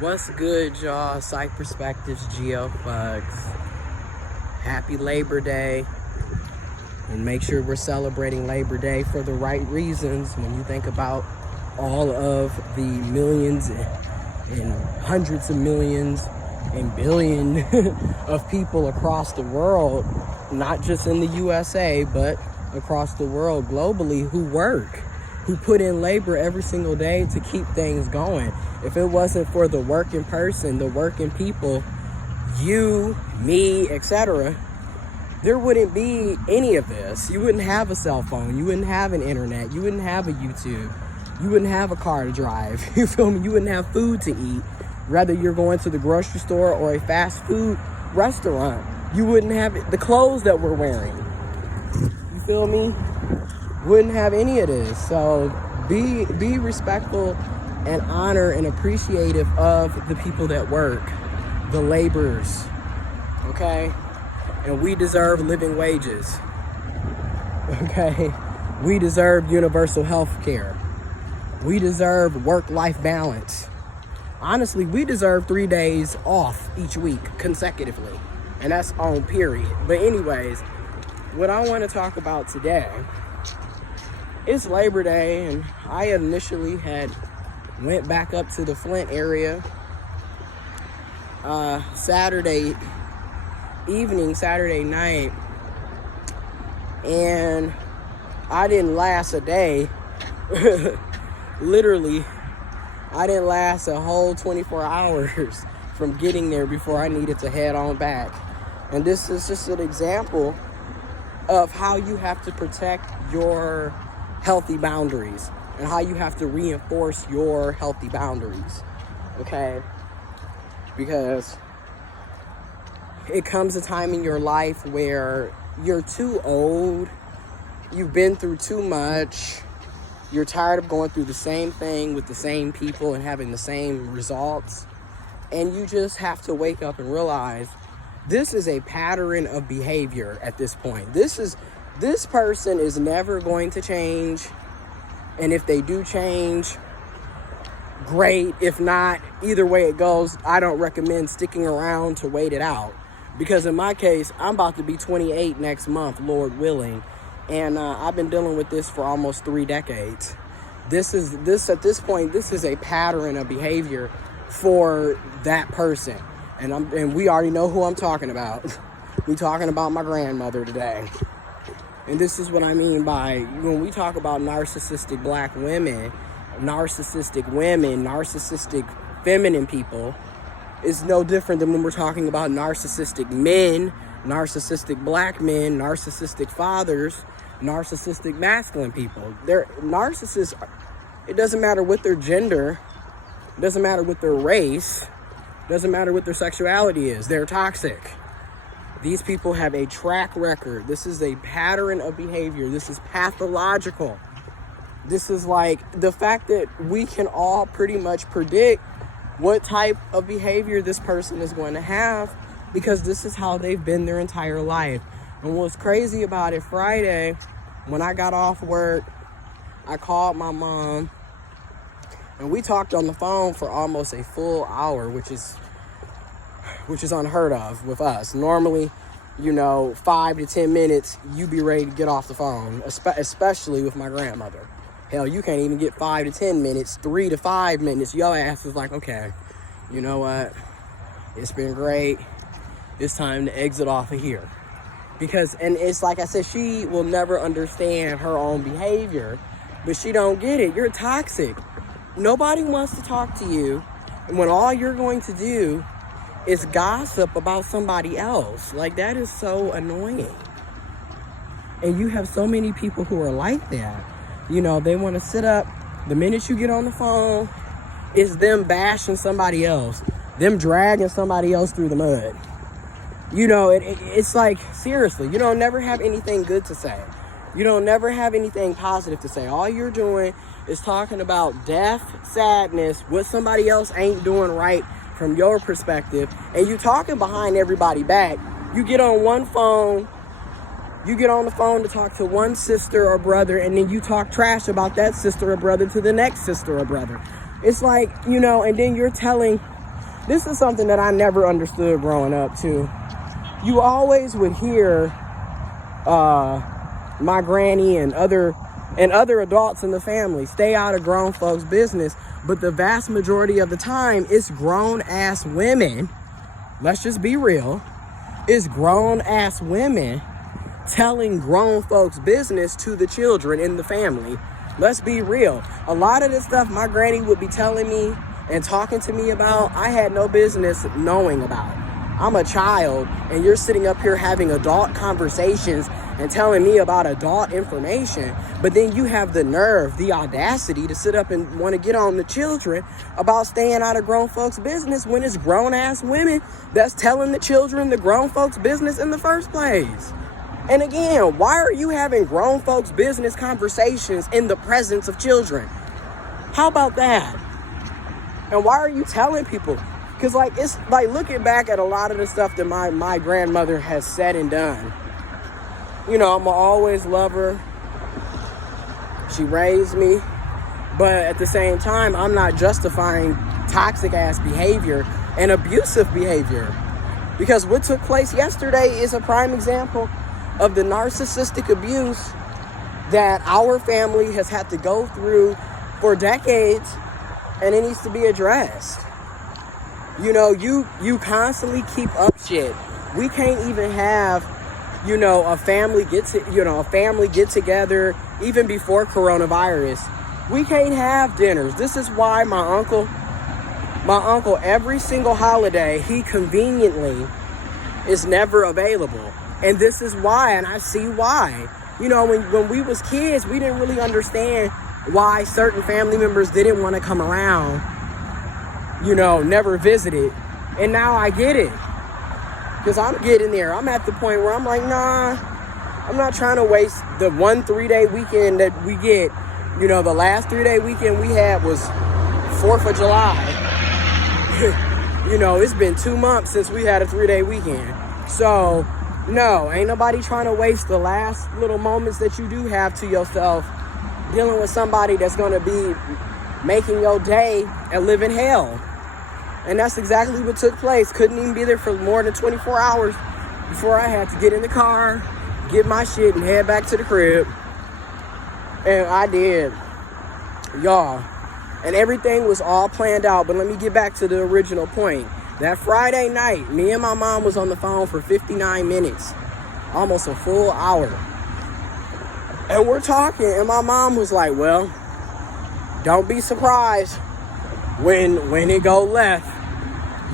What's good, y'all? Psych Perspectives, giofvcks. Happy Labor Day. And make sure we're celebrating Labor Day for the right reasons. When you think about all of the millions and hundreds of millions and billion of people across the world, not just in the USA, but across the world globally, who work, who put in labor every single day to keep things going. If it wasn't for the working person, the working people, you, me, etc., there wouldn't be any of this. You wouldn't have a cell phone. You wouldn't have an internet. You wouldn't have a YouTube. You wouldn't have a car to drive. You feel me? You wouldn't have food to eat. Whether you're going to the grocery store or a fast food restaurant, you wouldn't have the clothes that we're wearing. You feel me? Wouldn't have any of this. So be respectful and honor and appreciative of the people that work, the laborers, okay? And we deserve living wages, okay? We deserve universal health care. We deserve work-life balance. Honestly, we deserve 3 days off each week consecutively, and that's on period. But anyways, what I want to talk about today is Labor Day, and I initially had went back up to the Flint area Saturday night, and I didn't last a day. Literally, I didn't last a whole 24 hours from getting there before I needed to head on back. And this is just an example of how you have to protect your healthy boundaries and how you have to reinforce your healthy boundaries, okay? Because it comes a time in your life where you're too old, you've been through too much, you're tired of going through the same thing with the same people and having the same results, and you just have to wake up and realize this is a pattern of behavior at this point. This person is never going to change, and if they do change, great. If not, either way it goes, I don't recommend sticking around to wait it out. Because in my case, I'm about to be 28 next month, Lord willing. And I've been dealing with this for almost 3 decades. At this point, this is a pattern of behavior for that person. And we already know who I'm talking about. We're talking about my grandmother today. And this is what I mean by, when we talk about narcissistic black women, narcissistic feminine people, it's no different than when we're talking about narcissistic men, narcissistic black men, narcissistic fathers, narcissistic masculine people. They're narcissists. It doesn't matter what their gender, it doesn't matter what their race, it doesn't matter what their sexuality is. They're toxic. These people have a track record. This is a pattern of behavior. This is pathological. This is like the fact that we can all pretty much predict what type of behavior this person is going to have, because this is how they've been their entire life. And what's crazy about it, Friday, when I got off work, I called my mom, and we talked on the phone for almost a full hour, which is unheard of with us. Normally, 5 to 10 minutes, you be ready to get off the phone, especially with my grandmother. Hell, you can't even get 5 to 10 minutes, 3 to 5 minutes. Your ass is like, okay, you know what? It's been great. It's time to exit off of here. And it's like I said, she will never understand her own behavior, but she don't get it. You're toxic. Nobody wants to talk to you, and when all you're going to do is gossip about somebody else. Like, that is so annoying. And you have so many people who are like that. They want to sit up. The minute you get on the phone, it's them bashing somebody else, them dragging somebody else through the mud. It's like, seriously, you don't never have anything good to say. You don't never have anything positive to say. All you're doing is talking about death, sadness, what somebody else ain't doing right from your perspective, and you talking behind everybody back. You get on one phone, you get on the phone to talk to one sister or brother, and then you talk trash about that sister or brother to the next sister or brother. It's like, and then you're telling this is something that I never understood growing up too. You always would hear my granny and other adults in the family stay out of grown folks' business, but the vast majority of the time it's grown ass women. Let's just be real. It's grown ass women telling grown folks' business to the children in the family. Let's be real. A lot of this stuff my granny would be telling me and talking to me about, I had no business knowing about. I'm a child, and you're sitting up here having adult conversations and telling me about adult information, but then you have the nerve, the audacity to sit up and want to get on the children about staying out of grown folks' business when it's grown-ass women that's telling the children the grown folks' business in the first place. And again, why are you having grown folks' business conversations in the presence of children? How about that? And why are you telling people? Because, like, it's like looking back at a lot of the stuff that my grandmother has said and done. You know, I'm going to always love her. She raised me. But at the same time, I'm not justifying toxic-ass behavior and abusive behavior. Because what took place yesterday is a prime example of the narcissistic abuse that our family has had to go through for decades, and it needs to be addressed. You know, you constantly keep up shit. We can't even have, you know, a family get together even before coronavirus. We can't have dinners. This is why my uncle every single holiday, he conveniently is never available. And this is why, and I see why. You know, when we was kids, we didn't really understand why certain family members didn't want to come around, you know, never visited. And now I get it. Because I'm getting there. I'm at the point where I'm like, nah, I'm not trying to waste the 1 3-day weekend that we get. You know, the last 3-day weekend we had was 4th of July. You know, it's been 2 months since we had a 3-day weekend. So, no, ain't nobody trying to waste the last little moments that you do have to yourself dealing with somebody that's going to be making your day and living hell. And that's exactly what took place. Couldn't even be there for more than 24 hours before I had to get in the car, get my shit, and head back to the crib. And I did. Y'all. And everything was all planned out. But let me get back to the original point. That Friday night, me and my mom was on the phone for 59 minutes. Almost a full hour. And we're talking, and my mom was like, well, don't be surprised when it go left.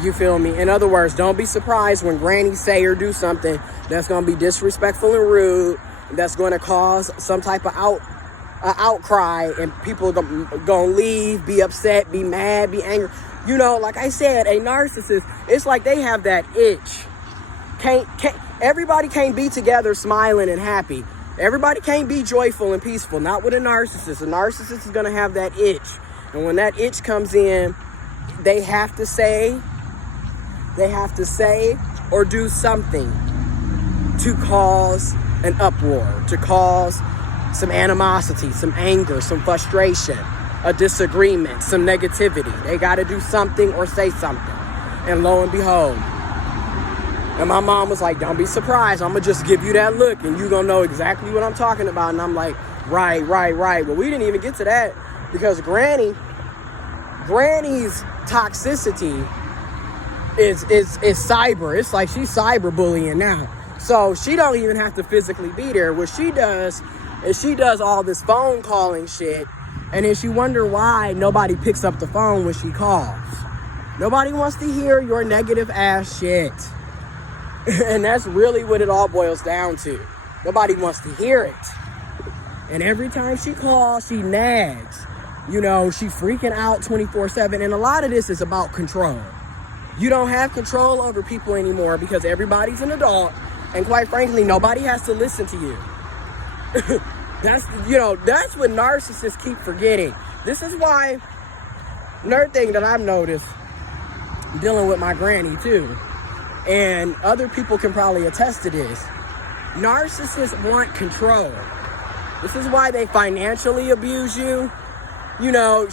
You feel me? In other words, don't be surprised when Granny say or do something that's going to be disrespectful and rude, that's going to cause some type of outcry, and people going to leave, be upset, be mad, be angry. You know, like I said, a narcissist, it's like they have that itch. Everybody can't be together smiling and happy. Everybody can't be joyful and peaceful. Not with a narcissist. A narcissist is going to have that itch. And when that itch comes in, they have to say or do something to cause an uproar, to cause some animosity, some anger, some frustration, a disagreement, some negativity. They got to do something or say something. And lo and behold, and my mom was like, don't be surprised. I'm going to just give you that look and you're going to know exactly what I'm talking about. And I'm like, right. Well, we didn't even get to that because Granny's toxicity is cyber. It's like she's cyberbullying now. So she don't even have to physically be there. What she does is she does all this phone calling shit, and then she wonder why nobody picks up the phone when she calls. Nobody wants to hear your negative ass shit. And that's really what it all boils down to. Nobody wants to hear it. And every time she calls, she nags. You know, she freaking out 24/7. And a lot of this is about control. You don't have control over people anymore because everybody's an adult. And quite frankly, nobody has to listen to you. That's what narcissists keep forgetting. This is why, another thing that I've noticed dealing with my granny too, and other people can probably attest to this, narcissists want control. This is why they financially abuse you. You know,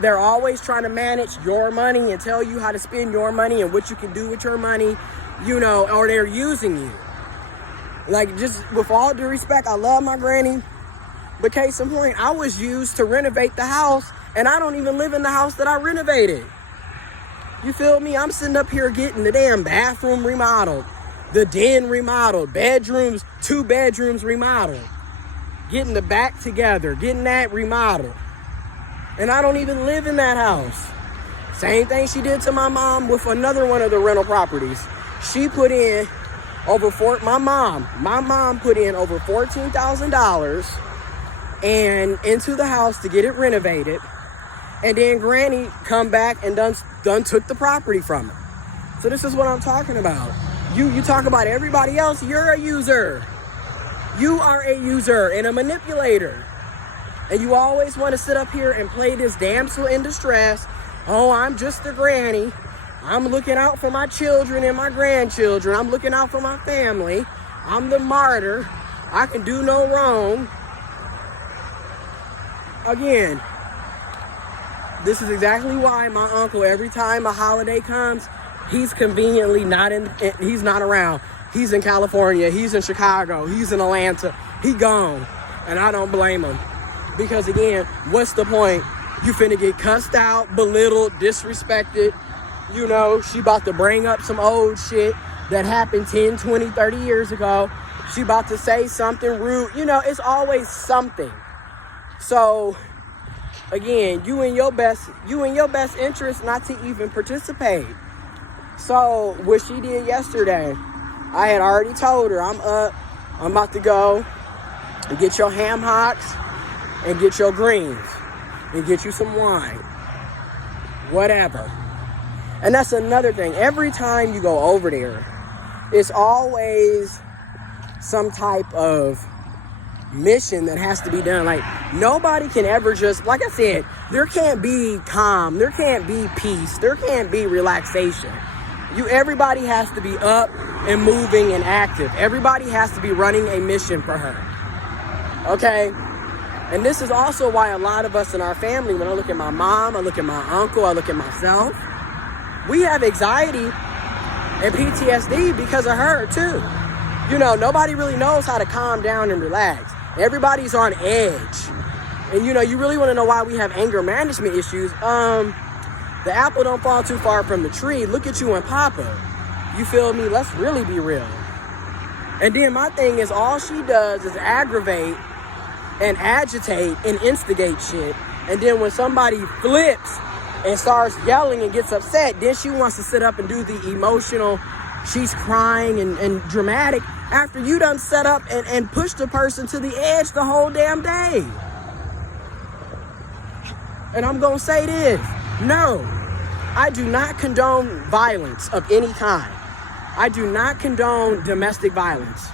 they're always trying to manage your money and tell you how to spend your money and what you can do with your money, you know, or they're using you. Like, just with all due respect, I love my granny, but case in point, I was used to renovate the house, and I don't even live in the house that I renovated. You feel me? I'm sitting up here getting the damn bathroom remodeled, the den remodeled, bedrooms, 2 bedrooms remodeled, getting the back together, getting that remodeled. And I don't even live in that house. Same thing she did to my mom with another one of the rental properties. She put in my mom put in over $14,000 and into the house to get it renovated. And then granny come back and done took the property from her. So this is what I'm talking about. You talk about everybody else, you're a user. You are a user and a manipulator. And you always want to sit up here and play this damsel in distress. Oh, I'm just a granny. I'm looking out for my children and my grandchildren. I'm looking out for my family. I'm the martyr. I can do no wrong. Again, this is exactly why my uncle, every time a holiday comes, he's conveniently he's not around. He's in California. He's in Chicago. He's in Atlanta. He gone. And I don't blame him. Because again, what's the point? You finna get cussed out, belittled, disrespected. You know, she about to bring up some old shit that happened 10, 20, 30 years ago. She about to say something rude. You know, it's always something. So, again, you in your best interest not to even participate. So, what she did yesterday, I had already told her, I'm up, I'm about to go and get your ham hocks and get your greens and get you some wine, whatever. And that's another thing. Every time you go over there, it's always some type of mission that has to be done. Like, nobody can ever just, like I said, there can't be calm, there can't be peace, there can't be relaxation. Everybody has to be up and moving and active. Everybody has to be running a mission for her. Okay? And this is also why a lot of us in our family, when I look at my mom, I look at my uncle, I look at myself, we have anxiety and PTSD because of her too. You know, nobody really knows how to calm down and relax. Everybody's on edge. And you know, you really want to know why we have anger management issues. The apple don't fall too far from the tree. Look at you and Papa. You feel me? Let's really be real. And then my thing is, all she does is aggravate and agitate and instigate shit. And then when somebody flips and starts yelling and gets upset, then she wants to sit up and do the emotional, she's crying and dramatic after you done set up and push the person to the edge the whole damn day. And I'm gonna say this, no, I do not condone violence of any kind. I do not condone domestic violence.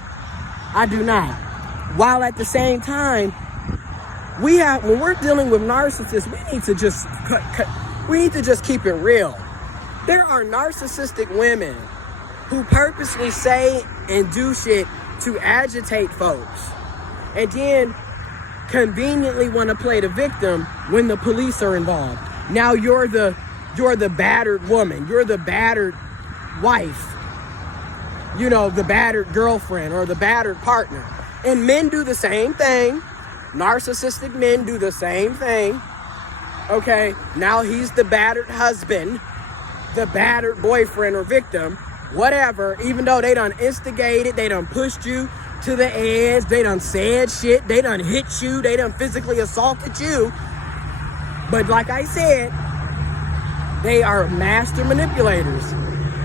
I do not. While at the same time, when we're dealing with narcissists, we need to just keep it real. There are narcissistic women who purposely say and do shit to agitate folks, and then conveniently want to play the victim when the police are involved. Now you're the battered woman, you're the battered wife, you know, the battered girlfriend or the battered partner. And men do the same thing. Narcissistic men do the same thing. Okay, now he's the battered husband, the battered boyfriend or victim, whatever, even though they done instigated, they done pushed you to the edge, they done said shit, they done hit you, they done physically assaulted you. But like I said, they are master manipulators.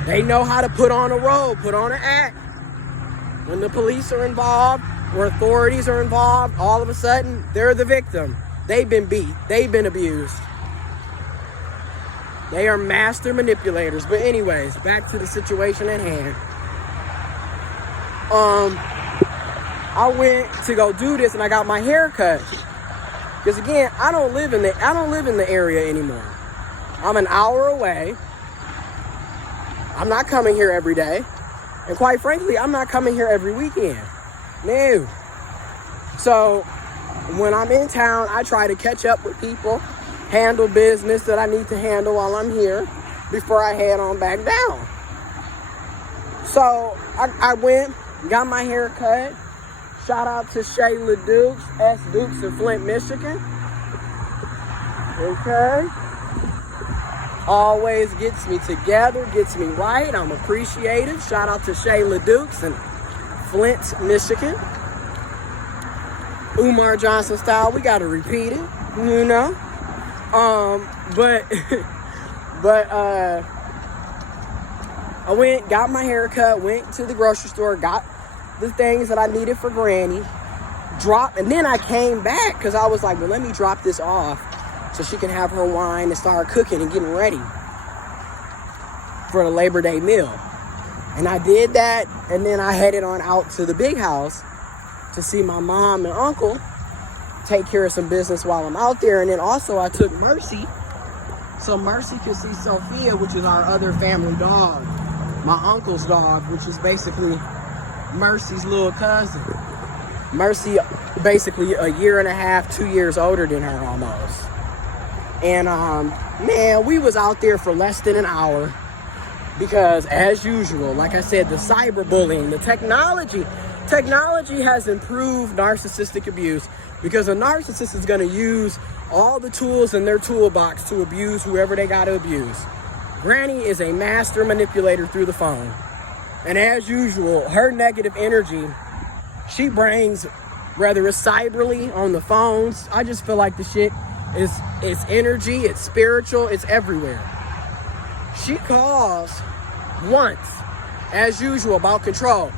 They know how to put on a role, put on an act. When the police are involved or authorities are involved, all of a sudden, they're the victim. They've been beat. They've been abused. They are master manipulators. But anyways, back to the situation at hand. I went to go do this and I got my hair cut. Because again, I don't live in the area anymore. I'm an hour away. I'm not coming here every day. And quite frankly, I'm not coming here every weekend. No. So when I'm in town, I try to catch up with people. handle business that I need to handle while I'm here before I head on back down. So I went, got my hair cut. Shout out to Shayla Dukes, S. Dukes in Flint, Michigan. Okay. Always gets me together, gets me right. I'm appreciated. Shout out to Shayla Dukes in Flint, Michigan. Umar Johnson style, we gotta repeat it, you know. But I went, got my hair cut, went to the grocery store, got the things that I needed for Granny, dropped, and then I came back because I was like, well, let me drop this off so she can have her wine and start cooking and getting ready for the Labor Day meal. And I did that, and then I headed on out to the big house to see my mom and uncle, take care of some business while I'm out there. And then also I took Mercy, so Mercy could see Sophia, which is our other family dog, my uncle's dog, which is basically Mercy's little cousin. Mercy basically a year and a half, 2 years older than her almost. And man, we was out there for less than an hour because, as usual, like I said, the cyberbullying, the technology has improved narcissistic abuse because a narcissist is going to use all the tools in their toolbox to abuse whoever they got to abuse. Granny is a master manipulator through the phone. And as usual, her negative energy, she brings, whether it's cyberly on the phones, I just feel like the shit is energy, it's spiritual, it's everywhere. She calls once, as usual, about control.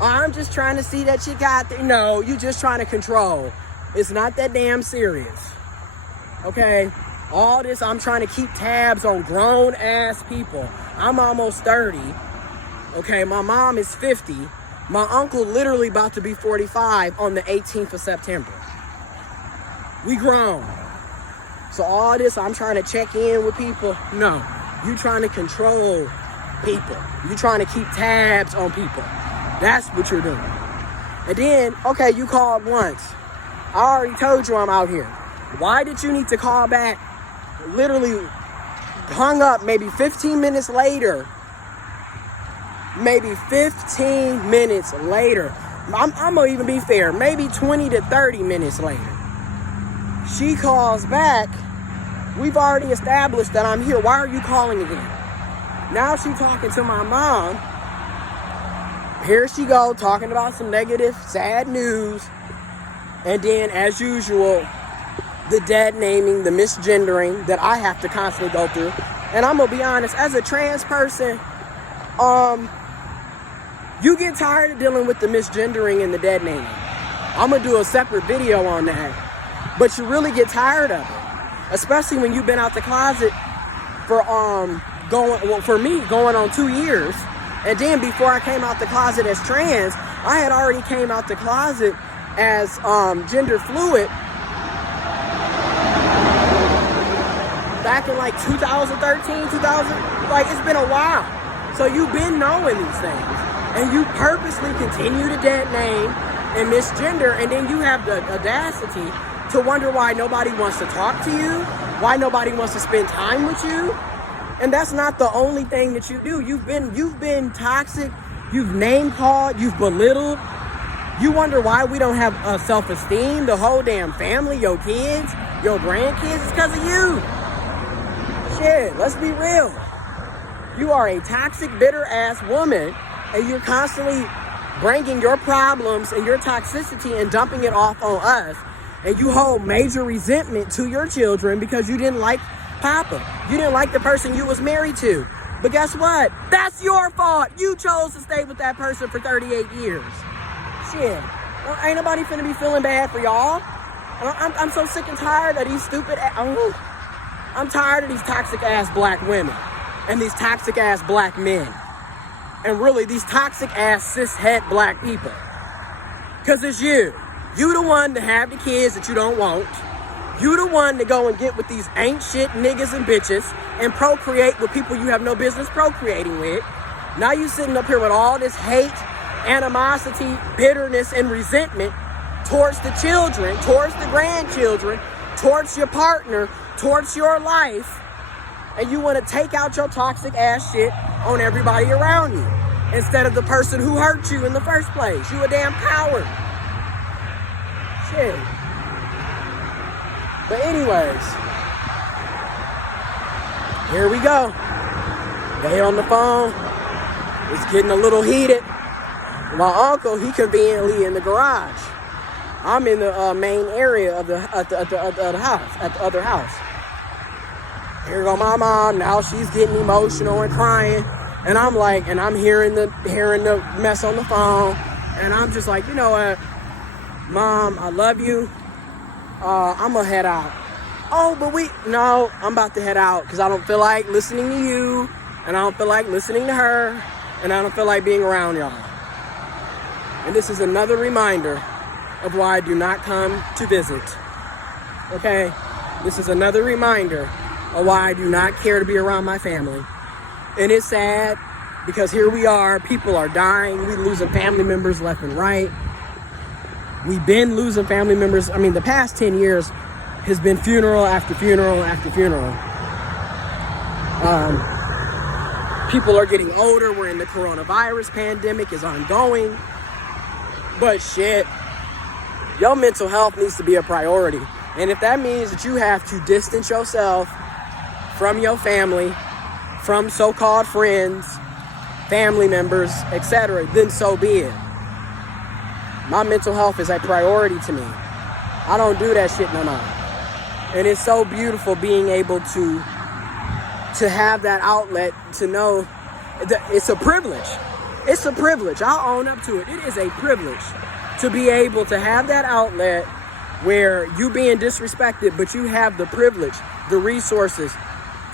I'm just trying to see that you got there. No, you just trying to control. It's not that damn serious. Okay? All this, I'm trying to keep tabs on grown ass people. I'm almost 30. Okay, my mom is 50. My uncle literally about to be 45 on the 18th of September. We grown. So all this, I'm trying to check in with people. No, you trying to control people. You trying to keep tabs on people. That's what you're doing. And then, okay, you called once. I already told you I'm out here. Why did you need to call back? Literally hung up maybe 15 minutes later. Maybe 15 minutes later. I'm going to even be fair. Maybe 20 to 30 minutes later. She calls back. We've already established that I'm here. Why are you calling again? Now she's talking to my mom. Here she go, talking about some negative, sad news. And then, as usual, the dead naming, the misgendering that I have to constantly go through. And I'm going to be honest, as a trans person, you get tired of dealing with the misgendering and the dead naming. I'm going to do a separate video on that. But you really get tired of it. Especially when you've been out the closet for going on 2 years. And then before I came out the closet as trans, I had already came out the closet as gender fluid back in like 2013, like it's been a while. So you've been knowing these things. And you purposely continue to dead name and misgender, and then you have the audacity to wonder why nobody wants to talk to you, why nobody wants to spend time with you. And that's not the only thing that you do. You've been toxic, you've name called, you've belittled. You wonder why we don't have self-esteem, the whole damn family, your kids, your grandkids. It's because of you. Shit, let's be real. You are a toxic, bitter ass woman, and you're constantly bringing your problems and your toxicity and dumping it off on us. And you hold major resentment to your children because you didn't like Papa. You didn't like the person you was married to. But guess what? That's your fault. You chose to stay with that person for 38 years. Shit. Well, ain't nobody finna be feeling bad for y'all. I'm so sick and tired of these stupid... I'm tired of these toxic ass black women. And these toxic ass black men. And really, these toxic ass cis-het black people. Because it's you. You the one to have the kids that you don't want. You the one to go and get with these ain't shit niggas and bitches and procreate with people you have no business procreating with. Now you sitting up here with all this hate, animosity, bitterness, and resentment towards the children, towards the grandchildren, towards your partner, towards your life, and you want to take out your toxic ass shit on everybody around you instead of the person who hurt you in the first place. You a damn coward. Shit. But anyways, here we go. They on the phone. It's getting a little heated. My uncle, he conveniently in the garage. I'm in the main area of the other house. Here go my mom. Now she's getting emotional and crying, and I'm like, and I'm hearing the mess on the phone, and I'm just like, you know what, Mom, I love you. I'm gonna head out. Oh, but no, I'm about to head out because I don't feel like listening to you, and I don't feel like listening to her, and I don't feel like being around y'all. And this is another reminder of why I do not come to visit. Okay? This is another reminder of why I do not care to be around my family. And it's sad because here we are, people are dying, we losing family members left and right. We've been losing family members. I mean, the past 10 years has been funeral after funeral after funeral. People are getting older. We're in the coronavirus pandemic is ongoing. But shit, your mental health needs to be a priority. And if that means that you have to distance yourself from your family, from so-called friends, family members, etc., then so be it. My mental health is a priority to me. I don't do that shit no more. And it's so beautiful being able to have that outlet, to know that it's a privilege. It's a privilege. I'll own up to it. It is a privilege to be able to have that outlet where you being disrespected, but you have the privilege, the resources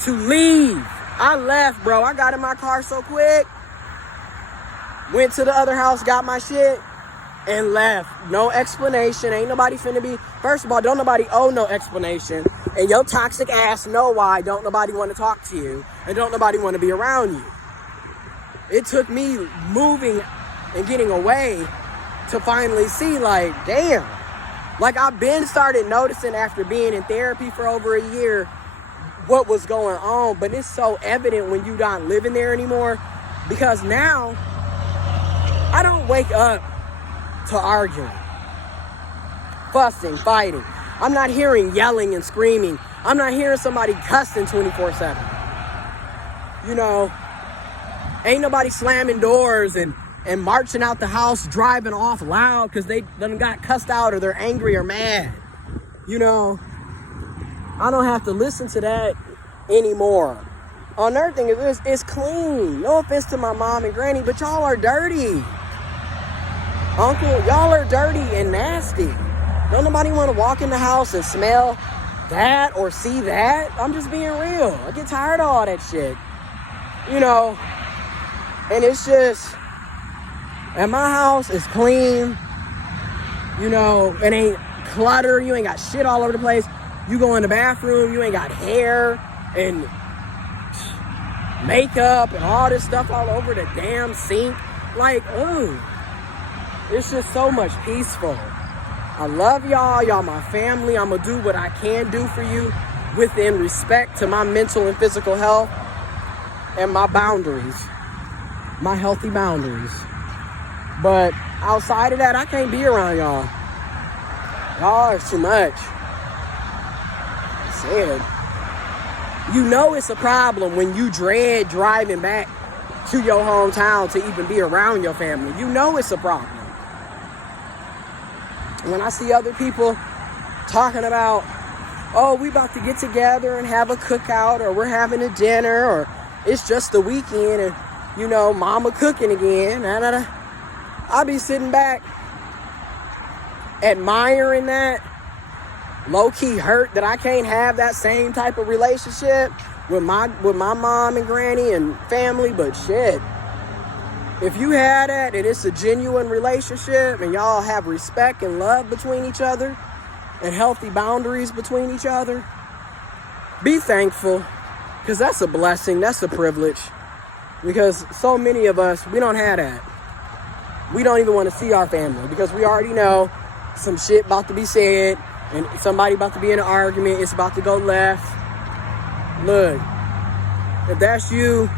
to leave. I left, bro. I got in my car so quick. Went to the other house, got my shit, and left. No explanation. Ain't nobody finna be. First of all, don't nobody owe no explanation. And your toxic ass know why don't nobody want to talk to you. And don't nobody want to be around you. It took me moving and getting away to finally see, like, damn. Like, I've been started noticing after being in therapy for over a year what was going on. But it's so evident when you not living there anymore. Because now, I don't wake up to arguing, fussing, fighting. I'm not hearing yelling and screaming. I'm not hearing somebody cussing 24/7. You know, ain't nobody slamming doors and marching out the house, driving off loud because they done got cussed out or they're angry or mad. You know, I don't have to listen to that anymore. Another thing is, it's clean. No offense to my mom and granny, but y'all are dirty. Uncle, y'all are dirty and nasty. Don't nobody want to walk in the house and smell that or see that. I'm just being real. I get tired of all that shit. You know, and it's just, and my house is clean. You know, it ain't clutter. You ain't got shit all over the place. You go in the bathroom, you ain't got hair and makeup and all this stuff all over the damn sink. Like, ooh. It's just so much peaceful. I love y'all. Y'all my family. I'm going to do what I can do for you within respect to my mental and physical health and my boundaries. My healthy boundaries. But outside of that, I can't be around y'all. Y'all are too much. Sad. You know it's a problem when you dread driving back to your hometown to even be around your family. You know it's a problem. When I see other people talking about, oh, we about to get together and have a cookout, or we're having a dinner, or it's just the weekend and, you know, mama cooking again, I'll be sitting back admiring that, low-key hurt that I can't have that same type of relationship with my mom and granny and family. But shit, if you had that and it's a genuine relationship and y'all have respect and love between each other and healthy boundaries between each other, be thankful, because that's a blessing, that's a privilege. Because so many of us, we don't have that. We don't even want to see our family because we already know some shit about to be said, and somebody about to be in an argument, it's about to go left. Look, if that's you,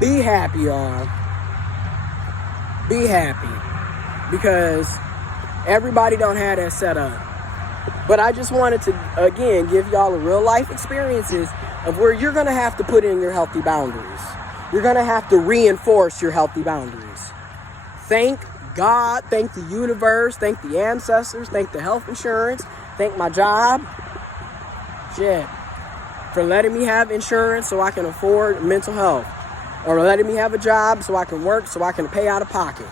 be happy, y'all. Be happy, because everybody don't have that set up. But I just wanted to, again, give y'all a real life experiences of where you're going to have to put in your healthy boundaries. You're going to have to reinforce your healthy boundaries. Thank God, thank the universe, thank the ancestors, thank the health insurance, thank my job, shit, for letting me have insurance so I can afford mental health, or letting me have a job so I can work, so I can pay out of pocket.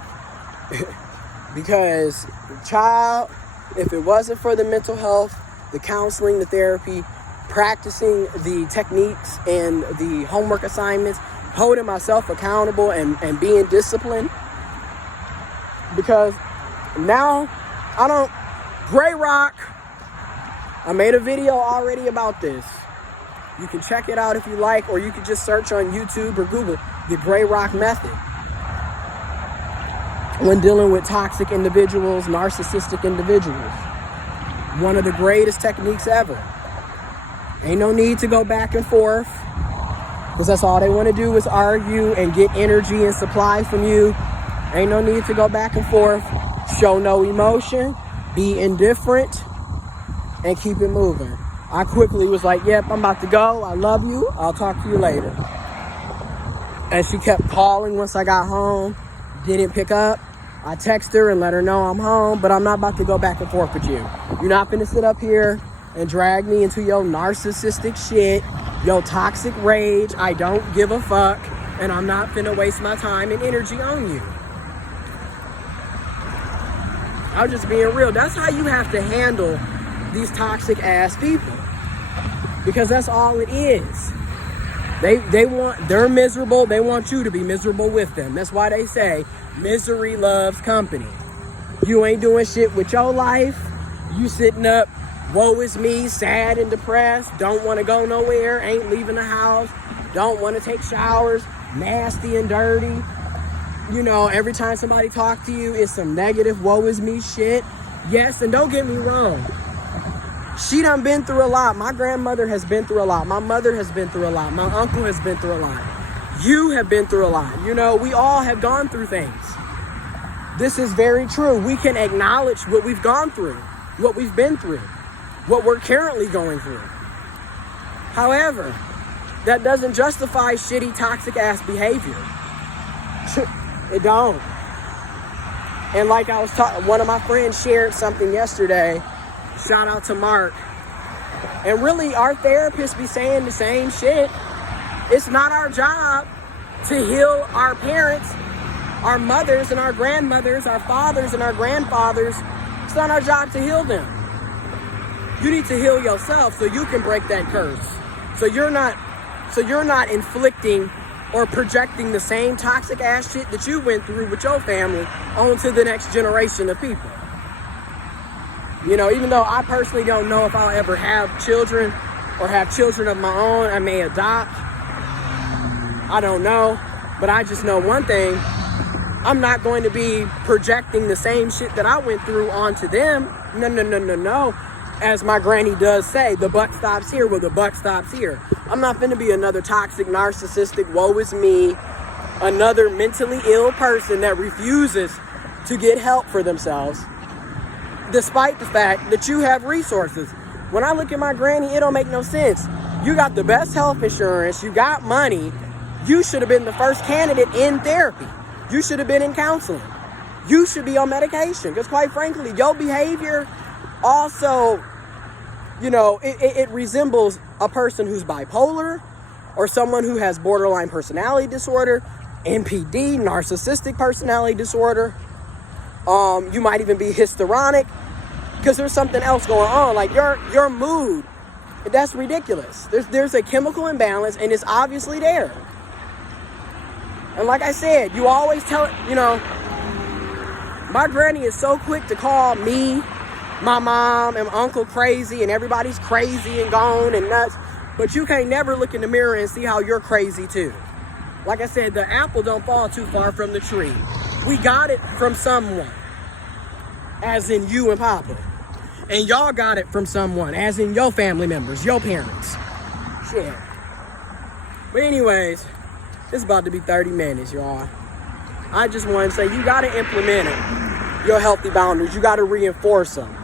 Because, child, if it wasn't for the mental health, the counseling, the therapy, practicing the techniques and the homework assignments, holding myself accountable and being disciplined, because now I don't, Gray Rock, I made a video already about this. You can check it out if you like, or you can just search on YouTube or Google the Gray Rock method. When dealing with toxic individuals, narcissistic individuals. One of the greatest techniques ever. Ain't no need to go back and forth, because that's all they want to do is argue and get energy and supply from you. Ain't no need to go back and forth. Show no emotion. Be indifferent. And keep it moving. I quickly was like, yep, I'm about to go. I love you. I'll talk to you later. And she kept calling once I got home. Didn't pick up. I text her and let her know I'm home, but I'm not about to go back and forth with you. You're not going to sit up here and drag me into your narcissistic shit, your toxic rage. I don't give a fuck, and I'm not finna waste my time and energy on you. I'm just being real. That's how you have to handle these toxic ass people, because that's all it is. They're miserable. They want you to be miserable with them. That's why they say misery loves company. You ain't doing shit with your life. You sitting up, woe is me, sad and depressed, don't want to go nowhere, ain't leaving the house, don't want to take showers, nasty and dirty. You know, every time somebody talks to you, it's some negative woe is me shit. Yes, and don't get me wrong. She done been through a lot. My grandmother has been through a lot. My mother has been through a lot. My uncle has been through a lot. You have been through a lot. You know, we all have gone through things. This is very true. We can acknowledge what we've gone through, what we've been through, what we're currently going through. However, that doesn't justify shitty, toxic ass behavior. It don't. And like I was talking, one of my friends shared something yesterday. Shout out to Mark. And really, our therapists be saying the same shit. It's not our job to heal our parents, our mothers and our grandmothers, our fathers and our grandfathers. It's not our job to heal them. You need to heal yourself so you can break that curse. So you're not inflicting or projecting the same toxic ass shit that you went through with your family onto the next generation of people. You know, even though I personally don't know if I'll ever have children or have children of my own, I may adopt. I don't know. But I just know one thing. I'm not going to be projecting the same shit that I went through onto them. No. As my granny does say, the buck stops here. Well, the buck stops here. I'm not going to be another toxic, narcissistic, woe is me, another mentally ill person that refuses to get help for themselves, despite the fact that you have resources. When I look at my granny, it don't make no sense. You got the best health insurance. You got money. You should have been the first candidate in therapy. You should have been in counseling. You should be on medication. Because quite frankly, your behavior also, you know, it resembles a person who's bipolar or someone who has borderline personality disorder, NPD, narcissistic personality disorder. You might even be histrionic because there's something else going on. Like your mood, that's ridiculous. There's a chemical imbalance and it's obviously there. And like I said, you always tell it, you know, my granny is so quick to call me, my mom, and uncle crazy, and everybody's crazy and gone and nuts. But you can't never look in the mirror and see how you're crazy too. Like I said, the apple don't fall too far from the tree. We got it from someone, as in you and Papa. And y'all got it from someone, as in your family members, your parents. Shit. But anyways, it's about to be 30 minutes, y'all. I just want to say, you got to implement it. Your healthy boundaries. You got to reinforce them.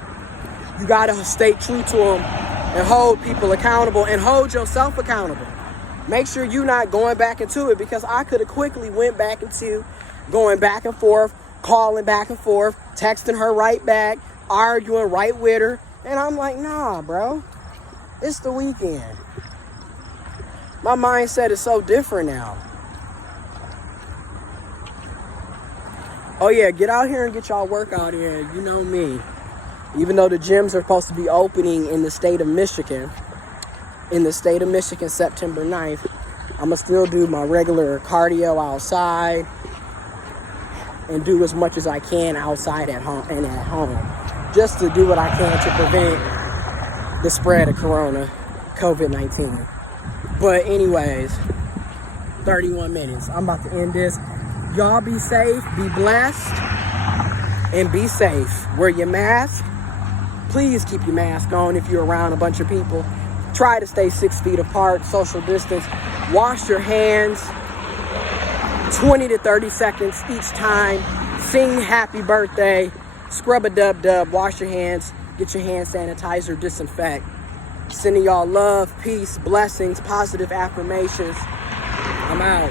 You got to stay true to them and hold people accountable and hold yourself accountable. Make sure you're not going back into it, because I could have quickly went back into going back and forth, calling back and forth, texting her right back, arguing right with her. And I'm like, nah, bro. It's the weekend. My mindset is so different now. Oh yeah, get out here and get y'all workout in. You know me. Even though the gyms are supposed to be opening in the state of Michigan, September 9th, I'm going to still do my regular cardio outside and do as much as I can outside at home and at home, just to do what I can to prevent the spread of COVID-19. But anyways, 31 minutes. I'm about to end this. Y'all be safe, be blessed, and be safe. Wear your mask. Please keep your mask on if you're around a bunch of people. Try to stay 6 feet apart, social distance. Wash your hands 20 to 30 seconds each time. Sing happy birthday. Scrub a dub-dub. Wash your hands. Get your hand sanitizer. Disinfect. Sending y'all love, peace, blessings, positive affirmations. I'm out.